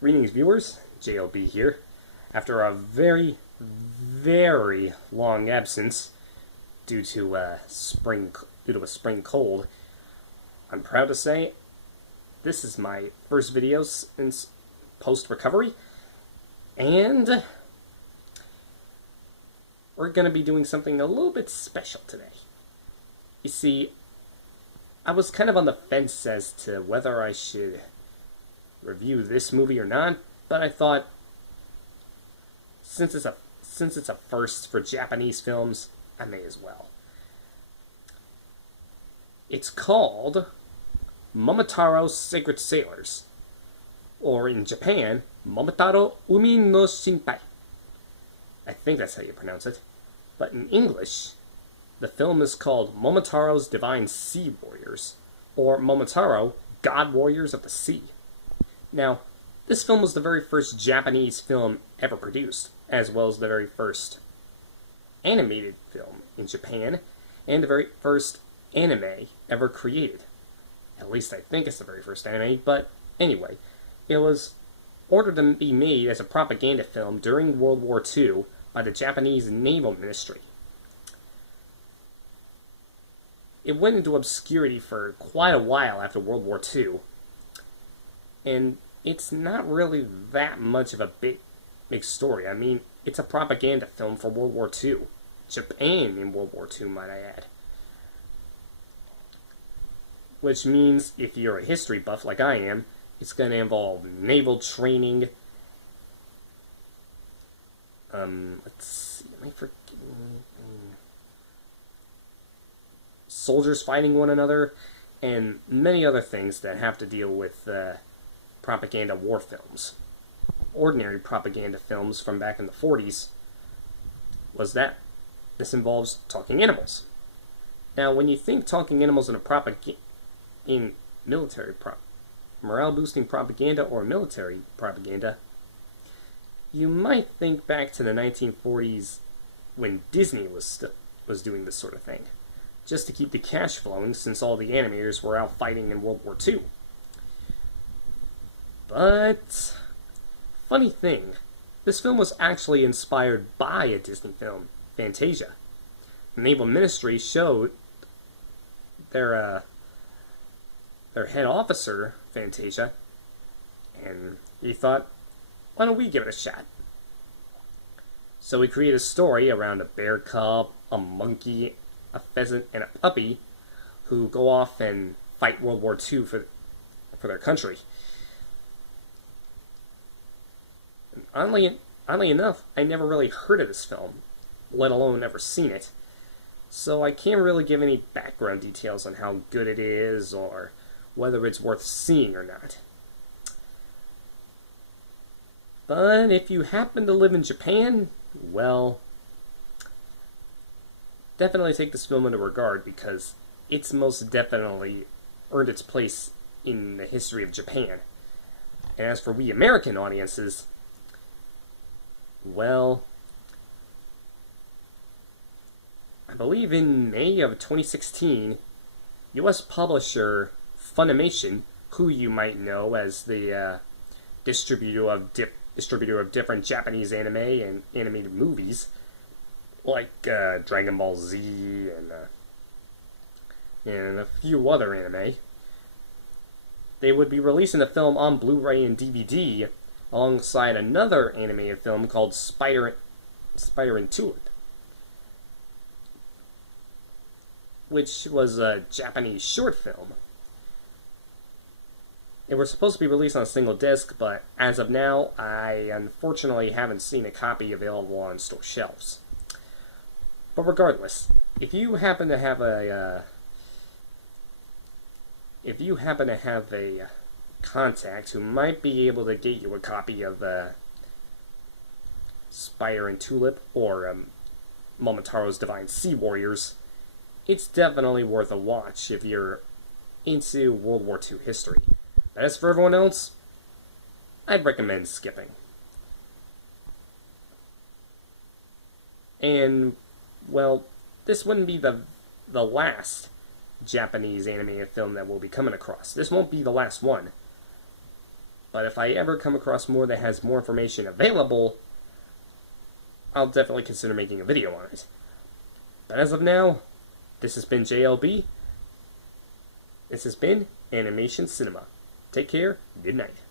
Greetings, viewers. JLB here. After a very, very long absence due to a spring cold, I'm proud to say this is my first video since post-recovery, and we're going to be doing something a little bit special today. You see, I was kind of on the fence as to whether I should review this movie or not, but I thought since it's a first for Japanese films, I may as well. It's called Momotaro Sacred Sailors, or in Japan, Momotaro Umi no Shinpai. I think that's how you pronounce it. But in English, the film is called Momotaro's Divine Sea Warriors, or Momotaro, God Warriors of the Sea. Now, this film was the very first Japanese film ever produced, as well as the very first animated film in Japan, and the very first anime ever created. At least I think it's the very first anime, but anyway, it was ordered to be made as a propaganda film during World War II by the Japanese Naval Ministry. It went into obscurity for quite a while after World War II, and it's not really that much of a big story. I mean, it's a propaganda film for World War II. Japan in World War II, might I add. Which means, if you're a history buff like I am, it's going to involve naval training. Let's see, am I forgetting? Soldiers fighting one another, and many other things that have to deal with propaganda war films. Ordinary propaganda films from back in the 40s was that this involves talking animals. Now, when you think talking animals in military morale-boosting propaganda or military propaganda, you might think back to the 1940s when Disney was doing this sort of thing, just to keep the cash flowing since all the animators were out fighting in World War II. But, funny thing, this film was actually inspired by a Disney film, Fantasia. The Naval Ministry showed their head officer, Fantasia, and he thought, why don't we give it a shot? So we created a story around a bear cub, a monkey, a pheasant, and a puppy who go off and fight World War II for their country. And oddly enough, I never really heard of this film, let alone ever seen it, so I can't really give any background details on how good it is or whether it's worth seeing or not. But if you happen to live in Japan, well, definitely take this film into regard because it's most definitely earned its place in the history of Japan. And as for we American audiences, well, I believe in May of 2016, U.S. publisher Funimation, who you might know as the distributor of different Japanese anime and animated movies, like Dragon Ball Z and a few other anime, they would be releasing the film on Blu-ray and DVD alongside another animated film called Spider and Tulip, which was a Japanese short film. It was supposed to be released on a single disc, but as of now, I unfortunately haven't seen a copy available on store shelves. But regardless, if you happen to have a contact who might be able to get you a copy of Spider and Tulip or Momotaro's Divine Sea Warriors, it's definitely worth a watch if you're into World War II history. But as for everyone else, I'd recommend skipping. And, well, this wouldn't be the last Japanese animated film that we'll be coming across. This won't be the last one. But if I ever come across more that has more information available, I'll definitely consider making a video on it. But as of now, this has been JLB. This has been Animation Cinema. Take care. Good night.